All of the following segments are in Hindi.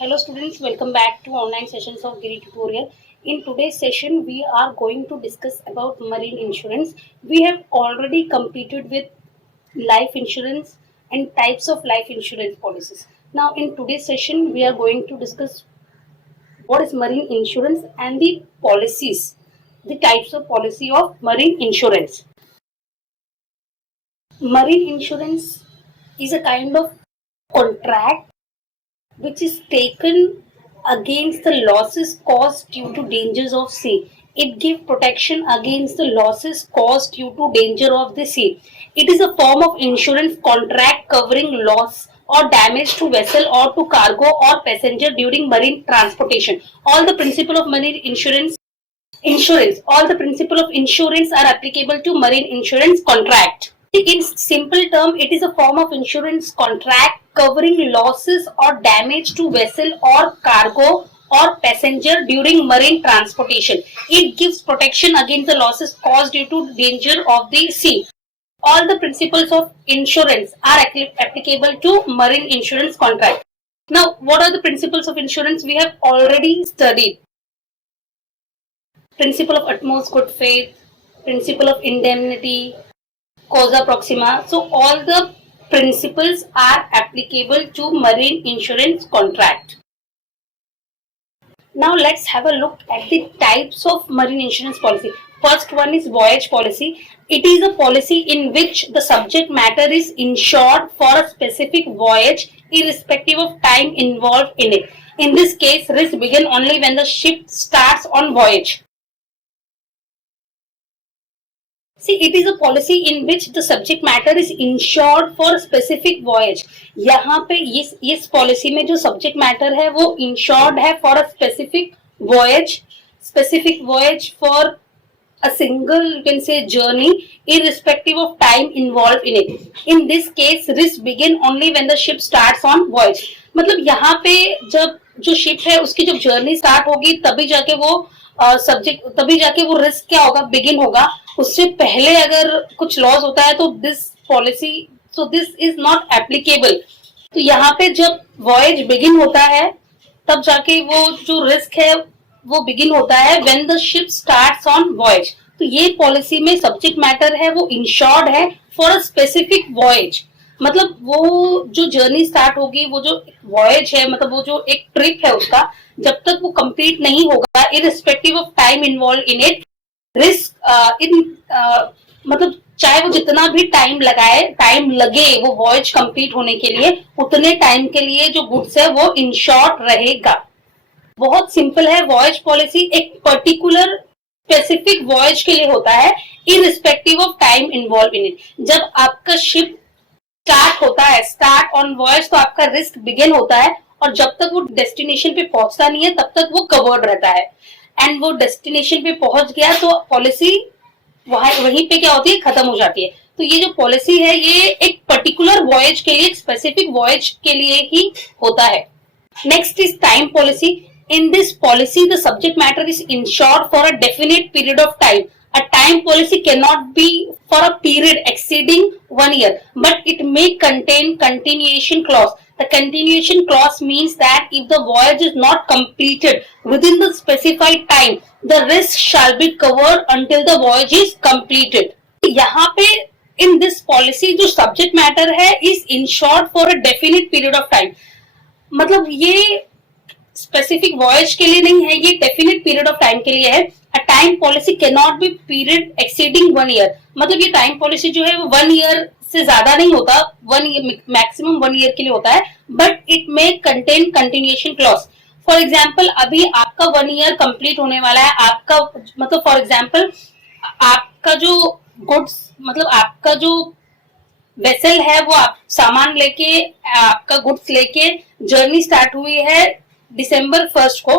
Hello students, welcome back to online sessions of Giri tutorial. In today's session, we are going to discuss about marine insurance. We have already completed with life insurance and types of life insurance policies. Now in today's session, we are going to discuss what is marine insurance and the policies, the types of policy of marine insurance. Marine insurance is a kind of contract which is taken against the losses caused due to dangers of sea. It gives protection against the losses caused due to danger of the sea. It is a form of insurance contract covering loss or damage to vessel or to cargo or passenger during marine transportation. All the principle of marine all the principle of insurance are applicable to marine insurance contract. In simple term, it is a form of insurance contract covering losses or damage to vessel or cargo or passenger during marine transportation. It gives protection against the losses caused due to danger of the sea. All the principles of insurance are applicable to marine insurance contract. Now, what are the principles of insurance? We have already studied. Principle of utmost good faith, principle of indemnity, causa proxima. So all the principles are applicable to marine insurance contract. Now let's have a look at the types of marine insurance policy. First one is voyage policy. It is a policy in which the subject matter is insured for a specific voyage irrespective of time involved in it. In this case, risk begins only when the ship starts on voyage. See, it is a policy in which the subject matter is insured for a specific voyage. यहाँ पे इस पॉलिसी में जो सब्जेक्ट मैटर है वो इंश्योर्ड है for a specific voyage for a single, you can say, journey irrespective of time involved in it. In this case, risk begin only when the ship starts on voyage. मतलब यहाँ पे जब जो शिप है उसकी जब जर्नी स्टार्ट होगी तभी जाके वो तभी जाके वो रिस्क क्या होगा, बिगिन होगा. उससे पहले अगर कुछ लॉस होता है तो दिस इज नॉट एप्लीकेबल. तो यहाँ पे जब वॉयज बिगिन होता है तब जाके वो जो रिस्क है वो बिगिन होता है when the ship starts on voyage. तो ये पॉलिसी में सब्जेक्ट मैटर है वो इंश्योर्ड है फॉर अ स्पेसिफिक वॉयज. मतलब वो जो जर्नी स्टार्ट होगी, वो जो वॉयज है, मतलब वो जो एक ट्रिप है उसका, जब तक वो कंप्लीट नहीं होगा irrespective of time involve in it, risk मतलब चाहे वो जितना भी टाइम लगे वो वॉयज कंप्लीट होने के लिए, उतने टाइम के लिए जो गुड्स है वो इंश्योर्ड रहेगा. बहुत सिंपल है. वॉयज पॉलिसी एक पर्टिकुलर स्पेसिफिक वॉयज के लिए होता है irrespective of time involve in it. जब आपका शिप स्टार्ट होता है, स्टार्ट ऑन वॉयज, तो आपका रिस्क बिगिन होता है और जब तक वो डेस्टिनेशन पे पहुंचता नहीं है तब तक वो कवर्ड रहता है. एंड वो डेस्टिनेशन पे पहुंच गया तो पॉलिसी वहीं पे क्या होती है, खत्म हो जाती है. तो ये जो पॉलिसी है ये एक पर्टिकुलर वॉयज के लिए, एक स्पेसिफिक वॉयज के लिए ही होता है. Next is time policy. In this policy, the subject matter is insured for a definite period of time. A time policy cannot be for a period exceeding 1 year, but it may contain continuation clause. The continuation clause means that if the voyage is not completed within the specified time, the risk shall be covered until the voyage is completed. यहाँ पे in this policy जो subject matter है is insured for a definite period of time. मतलब ये स्पेसिफिक वॉयज के लिए नहीं है, ये डेफिनेट पीरियड ऑफ टाइम के लिए है. A time policy can not be period exceeding 1 year. मतलब ये टाइम पॉलिसी जो है वो 1 ईयर से ज्यादा नहीं होता, 1 ईयर मैक्सिमम 1 ईयर के लिए होता है, but it may contain continuation clause. For example, अभी आपका 1 ईयर कंप्लीट होने वाला है. आपका मतलब फॉर एग्जाम्पल आपका जो गुड्स, मतलब आपका जो वेसल है वो आप सामान लेके, आपका गुड्स लेके जर्नी स्टार्ट हुई है December 1st को,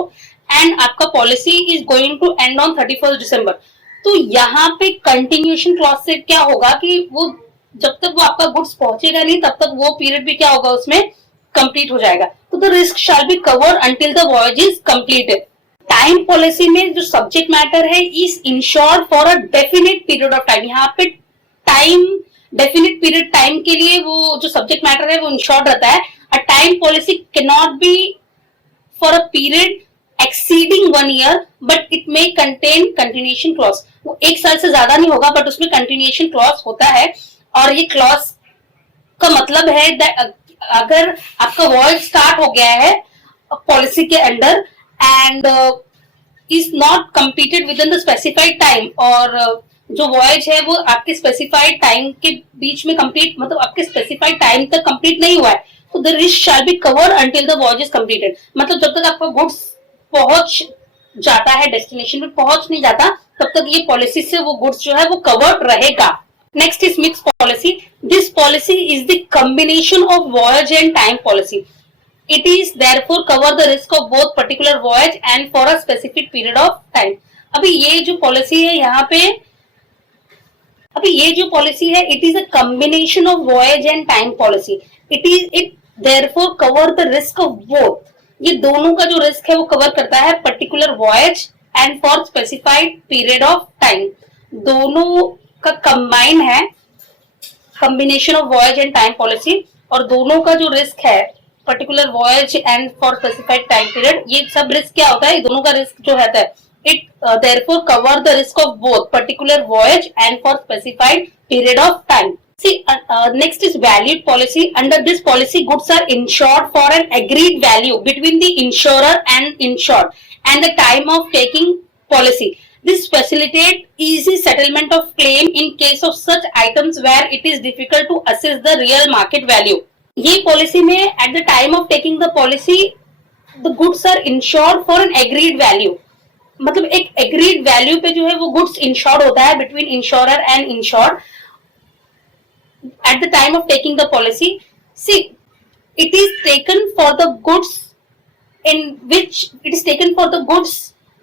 एंड आपका policy is going to end on 31st December. तो यहाँ पे कंटिन्यूएशन क्लॉज से क्या होगा कि वो जब तक वो आपका गुड्स पहुंचेगा नहीं तब तक वो पीरियड भी क्या होगा, उसमें कंप्लीट हो जाएगा. तो the risk shall be covered until the voyage is completed. Time policy में जो सब्जेक्ट मैटर है is insured for a definite period of time. यहाँ पे टाइम, डेफिनेट पीरियड टाइम के लिए वो जो सब्जेक्ट मैटर है वो इंश्योर्ड रहता है. A time policy can not be for a period exceeding 1 year, but it may contain continuation clause. वो 1 साल से ज्यादा नहीं होगा, बट उसमें continuation clause होता है, और ये clause का मतलब है अगर आपका voyage स्टार्ट हो गया है पॉलिसी के under and is not completed with in the specified time, और जो वॉयज है वो आपके स्पेसिफाइड टाइम के बीच में कंप्लीट, मतलब आपके स्पेसिफाइड टाइम तक कंप्लीट नहीं हुआ है, तो the risk shall be covered until the voyage is completed. मतलब जब तक आपका गुड्स पहुंच जाता है डेस्टिनेशन पे, पहुंच नहीं जाता तब तक ये पॉलिसी से वो गुड्स जो है वो कवर्ड रहेगा। Next is mix policy. This policy is the combination of voyage and time policy. It is therefore cover the risk of both particular voyage and for a specific period of time. अभी ये जो पॉलिसी है यहाँ पे, अभी ये जो पॉलिसी है, it is a combination of voyage and time policy. It therefore cover the risk of both. ये दोनों का जो रिस्क है वो कवर करता है particular voyage and for specified period of time. दोनों का कंबाइन है, combination of voyage and time policy, और दोनों का जो रिस्क है particular voyage and for specified time period, ये सब रिस्क क्या होता है, दोनों का रिस्क जो रहता है, it therefore cover the risk of both particular voyage and for specified period of time. See, next is valued policy. Under this policy, goods are insured for an agreed value between the insurer and insured and the time of taking policy. This facilitates easy settlement of claim in case of such items where it is difficult to assess the real market value. ये पॉलिसी में at the time of taking the policy the goods are insured for an agreed value, मतलब एक एग्रीड वैल्यू पे जो है वो गुड्स इंश्योर्ड होता है between insurer and insured at the time of taking the policy. See, it is taken for the goods in which it is taken for the goods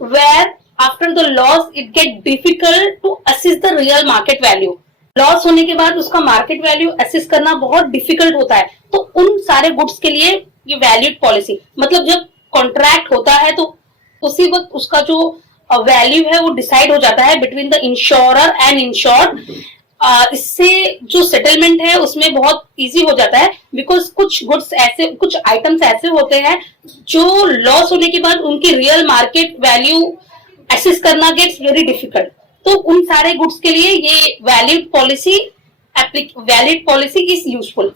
where after the loss it get difficult to assess the real market value. Loss होने के बाद उसका मार्केट वैल्यू असेस करना बहुत डिफिकल्ट होता है, तो उन सारे गुड्स के लिए ये वैलिड पॉलिसी, मतलब जब कॉन्ट्रैक्ट होता है तो उसी वक्त उसका जो वैल्यू है वो डिसाइड हो जाता है between the insurer and insured. इससे जो सेटलमेंट है उसमें बहुत इजी हो जाता है, बिकॉज कुछ गुड्स ऐसे, कुछ आइटम्स ऐसे होते हैं जो लॉस होने के बाद उनकी रियल मार्केट वैल्यू असेस करना गेट्स वेरी डिफिकल्ट, तो उन सारे गुड्स के लिए ये valid policy is useful.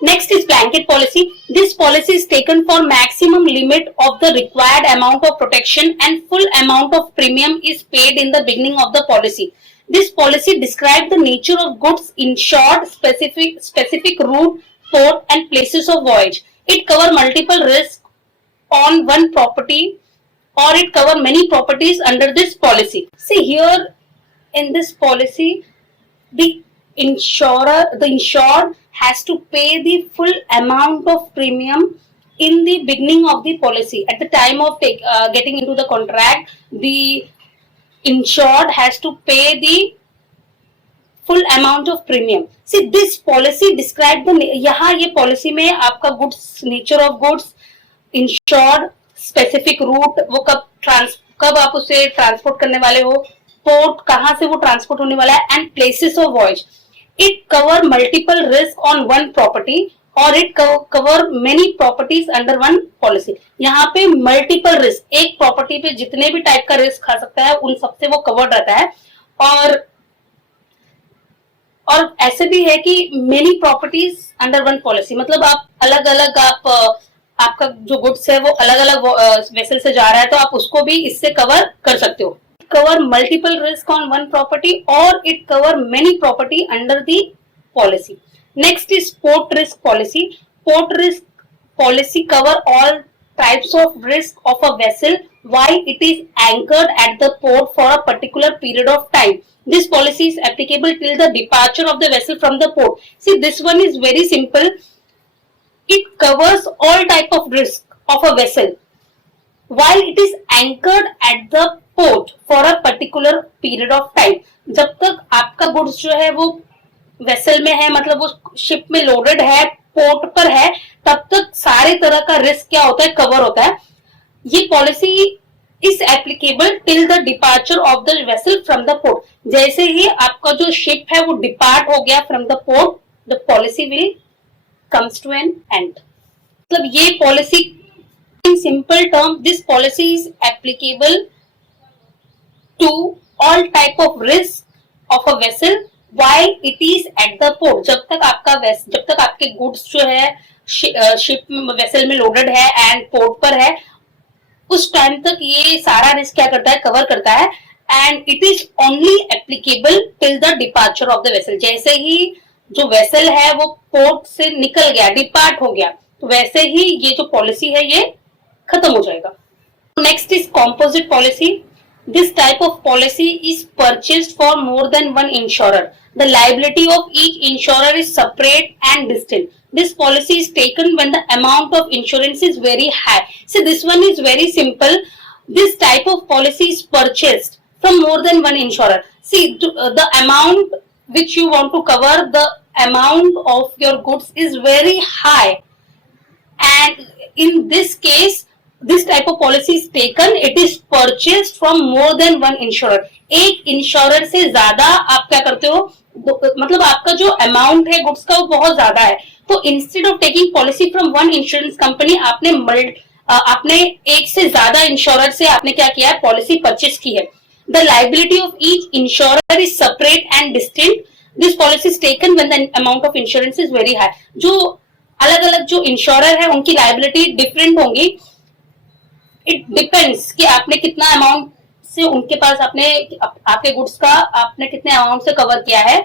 Next is blanket policy. This policy is taken for maximum limit of the required amount of protection and full amount of premium is paid in the beginning of the policy. This policy describes the nature of goods insured, specific route, port and places of voyage. It covers multiple risks on one property or it covers many properties under this policy. See here in this policy, the insured has to pay the full amount of premium in the beginning of the policy. At the time of getting into the contract, the insured has to pay the full amount of premium. See, this policy describe the, यहाँ ये policy में आपका goods, nature of goods, insured, specific route, वो कब आप उसे ट्रांसपोर्ट करने वाले हो, पोर्ट कहाँ से वो ट्रांसपोर्ट होने वाला है, and places of voyage. It cover multiple risk on one property or it cover many properties under one policy. यहाँ पे multiple risk, एक प्रॉपर्टी पे जितने भी टाइप का रिस्क खा सकता है उन सबसे वो कवर्ड रहता है, और ऐसे भी है कि many properties under one policy, मतलब आप अलग अलग आपका जो गुड्स है वो अलग अलग वेसल से जा रहा है तो आप उसको भी इससे कवर कर सकते हो। Cover multiple risk on one property or it cover many property under the policy. Next is port risk policy. Port risk policy cover all types of risk of a vessel while it is anchored at the port for a particular period of time. This policy is applicable till the departure of the vessel from the port. See, this one is very simple. It covers all type of risk of a vessel while it is anchored at the port for a particular period of time. जब तक आपका गुड्स जो है वो वेसल में है, मतलब वो शिप में लोडेड है, पोर्ट पर है, तब तक सारे तरह का रिस्क क्या होता है, कवर होता है। ये policy is applicable till the departure of the vessel from the port. जैसे ही आपका जो शिप है वो डिपार्ट हो गया from the port, the policy will comes to an end. मतलब ये policy In simple terms, this policy is applicable to all type of risk of a vessel while it is at the port. जब तक आपके गुड्स जो है शिप में वेसल में लोडेड है एंड पोर्ट पर है, उस टाइम तक ये सारा रिस्क क्या करता है, कवर करता है. And it is only applicable till the departure of the vessel. जैसे ही जो वेसल है वो पोर्ट से निकल गया, डिपार्ट हो गया, तो वैसे ही ये जो पॉलिसी है ये खत्म हो जाएगा. Next is composite policy. This type of policy is purchased for more than one insurer. The liability of each insurer is separate and distinct. This policy is taken when the amount of insurance is very high. So this one is very simple. This type of policy is purchased from more than one insurer. See, the amount which you want to cover, the amount of your goods is very high. And in this case, this type of policy is taken, it is purchased from more than one insurer. एक इंश्योरर से ज्यादा आप क्या करते हो, मतलब आपका जो अमाउंट है गुड्स का वो बहुत ज्यादा है, तो instead of taking policy from one insurance company, आपने एक से ज्यादा इंश्योरर से आपने क्या किया है, पॉलिसी परचेस की है. The liability of each insurer is separate and distinct. This policy is taken when the amount of insurance is very high. जो अलग अलग जो इंश्योरर है उनकी लाइबिलिटी डिफरेंट होंगी. इट डिपेंड्स कि आपने कितना अमाउंट से उनके पास आपके गुड्स का आपने कितने अमाउंट से कवर किया है.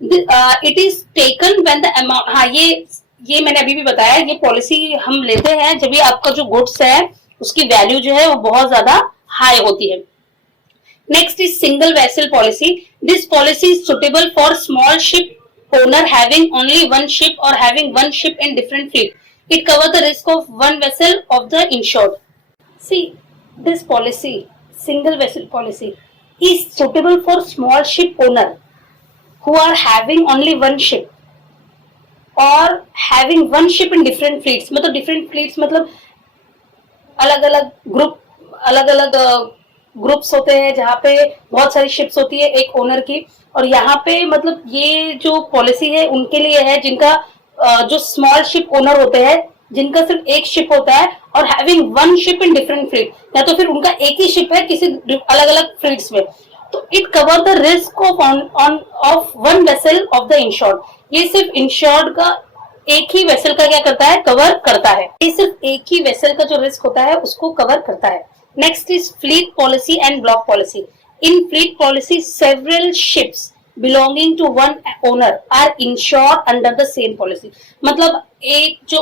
It is taken when the amount, हाँ ये मैंने अभी भी बताया, ये पॉलिसी हम लेते हैं जब भी आपका जो गुड्स है उसकी वैल्यू जो है वो बहुत ज्यादा हाई होती है. Next is single vessel policy. This policy is suitable for small ship owner having only one ship और having one ship in different fleet. It cover the risk of one vessel of the insured. See, this policy, single vessel policy, is suitable for small ship owner who are having only one ship or having one ship in different fleets. मतलब different fleets मतलब अलग अलग ग्रुप्स होते हैं जहाँ पे बहुत सारी शिप्स होती है एक ओनर की. और यहाँ पे मतलब ये जो पॉलिसी है उनके लिए है जिनका जो स्मॉल शिप ओनर होते हैं, जिनका सिर्फ एक शिप होता है और having one ship in different fleet, या तो फिर उनका एक ही शिप है किसी अलग अलग फ्लीट्स में. तो it cover the risk of one vessel of the insured. ये सिर्फ इंश्योर्ड का एक ही वेसल का क्या करता है, कवर करता है. ये सिर्फ एक ही वेसल का जो रिस्क होता है उसको कवर करता है. Next is fleet policy and block policy. In fleet policy several ships belonging to one owner are insured under the same policy. मतलब एक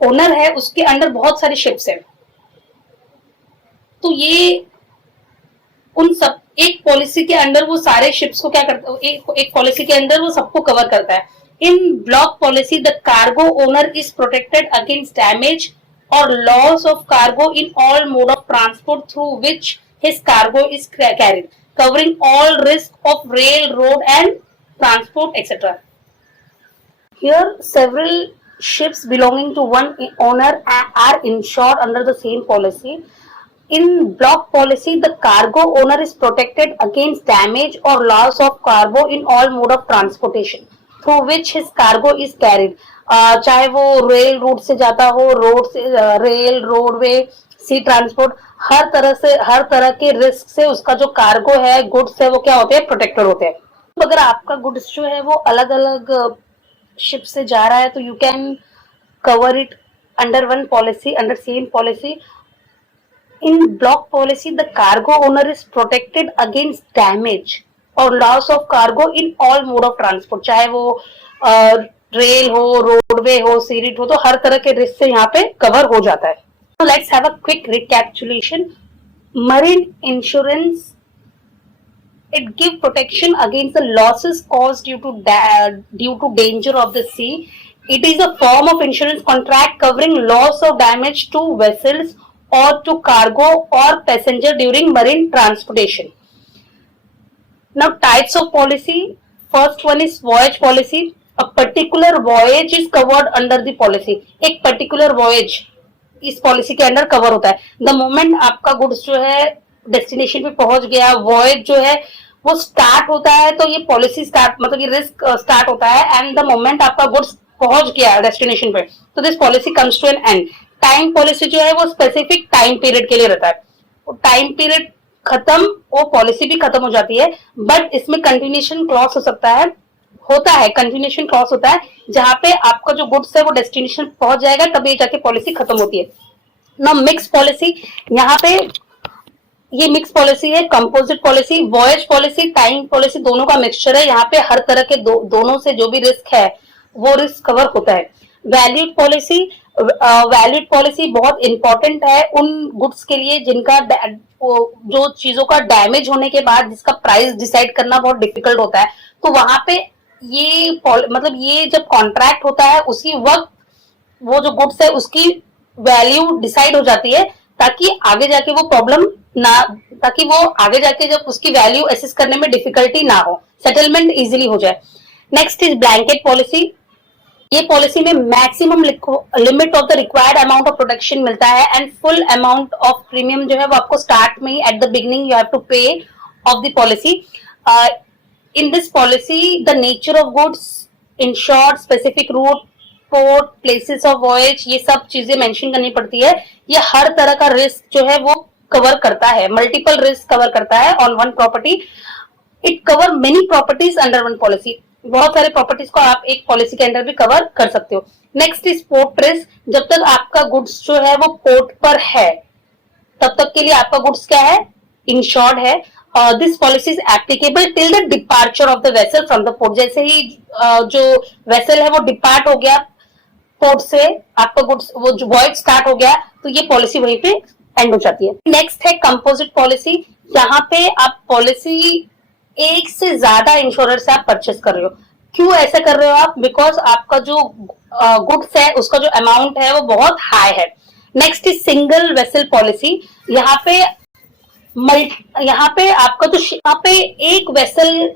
ओनर है उसके अंडर बहुत सारी शिप्स हैं, तो ये उन सब एक पॉलिसी के अंडर वो सारे शिप्स को क्या करता है, एक पॉलिसी के अंदर वो सबको कवर करता है. In block policy the cargo owner is protected against damage और loss of cargo in all mode of transport through which his cargo is carried, covering all risk of rail, road and transport, etc. Here, several ships belonging to one owner are insured under the same policy. In block policy, the cargo owner is protected against damage or loss of cargo in all mode of transportation through which his cargo is carried. चाहे वो रेल रूट से जाता हो, रोड से रेल, रोडवे, सी ट्रांसपोर्ट, हर तरह के रिस्क से उसका जो कार्गो है, गुड्स है, वो क्या होते हैं, प्रोटेक्टेड होते हैं. तो अगर आपका गुड्स जो है वो अलग अलग शिप से जा रहा है तो you can cover it under one policy, under same policy. In block policy the cargo owner is protected against damage और loss of cargo in all mode of transport. चाहे वो रेल हो, रोडवे हो, सी रूट हो, तो हर तरह के रिस्क से यहाँ पे कवर हो जाता है. So let's have a quick recapitulation. Marine insurance, it gives protection against the losses caused due to danger of the sea. It is a form of insurance contract covering loss or damage to vessels or to cargo or passenger during marine transportation. Now types of policy. First one is voyage policy. A particular voyage is covered under the policy. एक particular voyage इस पॉलिसी के अंडर कवर होता है. द मोमेंट आपका गुड्स जो है डेस्टिनेशन पे पहुंच गया, वॉयज जो है वो स्टार्ट होता है, तो ये पॉलिसी स्टार्ट मतलब ये रिस्क स्टार्ट होता है. एंड द मोमेंट आपका गुड्स पहुंच गया डेस्टिनेशन पे, तो this policy comes to an end. Time policy जो है वो स्पेसिफिक टाइम पीरियड के लिए रहता है, टाइम पीरियड खत्म वो पॉलिसी भी खत्म हो जाती है, बट इसमें कंटिन्यूएशन क्लॉज हो सकता है, होता है कंटिन्यूएशन क्लॉज होता है, जहां पे आपका जो गुड्स है वो डेस्टिनेशन पहुंच जाएगा तभी जाके पॉलिसी खत्म होती है ना। मिक्स पॉलिसी, यहाँ पे ये मिक्स पॉलिसी है, composite policy, voyage policy, time policy दोनों का मिक्सचर है। यहाँ पे हर तरह के दोनों से जो भी रिस्क है वो रिस्क कवर होता है। वैल्यूड पॉलिसी, वैल्यूड पॉलिसी बहुत इंपॉर्टेंट है उन गुड्स के लिए जिनका जो चीजों का डैमेज होने के बाद जिसका प्राइस डिसाइड करना बहुत डिफिकल्ट होता है, तो वहां पे ये मतलब ये जब कॉन्ट्रैक्ट होता है उसी वक्त वो जो गुड्स है उसकी वैल्यू डिसाइड हो जाती है, ताकि आगे जाके वो प्रॉब्लम ना, ताकि वो आगे जाके जब उसकी वैल्यू एसेस करने में डिफिकल्टी ना हो, सेटलमेंट इजीली हो जाए। Next is blanket policy. ये पॉलिसी में maximum limit of the required amount of protection मिलता है and full amount of premium जो है वो आपको स्टार्ट में ही at the beginning you have to pay of the policy. In this policy the nature of goods, insured, specific route, port, places of voyage, ये सब चीजें मेंशन करनी पड़ती है। ये हर तरह का रिस्क जो है वो कवर करता है, मल्टीपल रिस्क कवर करता है on one property. It cover many properties under one policy, बहुत सारे प्रॉपर्टीज को आप एक पॉलिसी के अंदर भी कवर कर सकते हो। नेक्स्ट इज पोर्ट रिस्क, जब तक आपका गुड्स जो है वो पोर्ट पर है तब तक के लिए आपका गुड्स क्या है, इंश्योर्ड है। This policy is applicable till the departure of the vessel from the port, जैसे ही जो वेसल है वो डिपार्ट हो गया पोर्ट से, आपका गुड्स वो वॉइड स्टार्ट हो गया, तो ये पॉलिसी वहीं पे एंड हो जाती है। नेक्स्ट है कंपोजिट पॉलिसी, यहाँ पे आप पॉलिसी एक से ज्यादा इंश्योरर से आप परचेस कर रहे हो। क्यों ऐसा कर रहे हो आप, बिकॉज आपका जो गुड्स है उसका जो अमाउंट है वो बहुत हाई है। Next is single vessel policy, यहाँ पे आपका जो यहाँ पे एक वेसल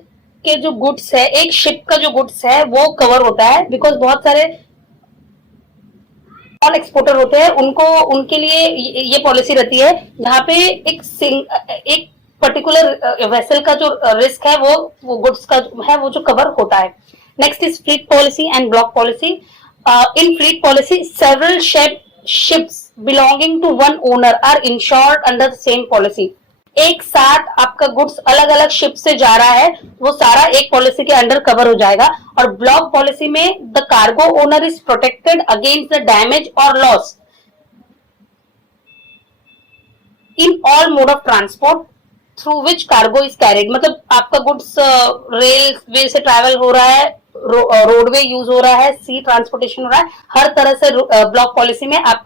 के जो गुड्स है, एक शिप का जो गुड्स है वो कवर होता है, बिकॉज बहुत सारे ऑल एक्सपोर्टर होते हैं, उनको उनके लिए ये पॉलिसी रहती है, जहाँ पे एक पर्टिकुलर वेसल का जो रिस्क है वो गुड्स का है वो जो कवर होता है। Next is fleet policy and block policy. In fleet policy several ships belonging to one owner are insured under the same policy. एक साथ आपका गुड्स अलग अलग शिप से जा रहा है, वो सारा एक पॉलिसी के अंडर कवर हो जाएगा। और ब्लॉक पॉलिसी में the cargo owner is protected against the damage और loss in all mode of transport through which cargo is carried, मतलब आपका गुड्स रेल वे से ट्रैवल हो रहा है, रोडवे यूज हो रहा है, सी ट्रांसपोर्टेशन हो रहा है, हर तरह से ब्लॉक पॉलिसी में आपका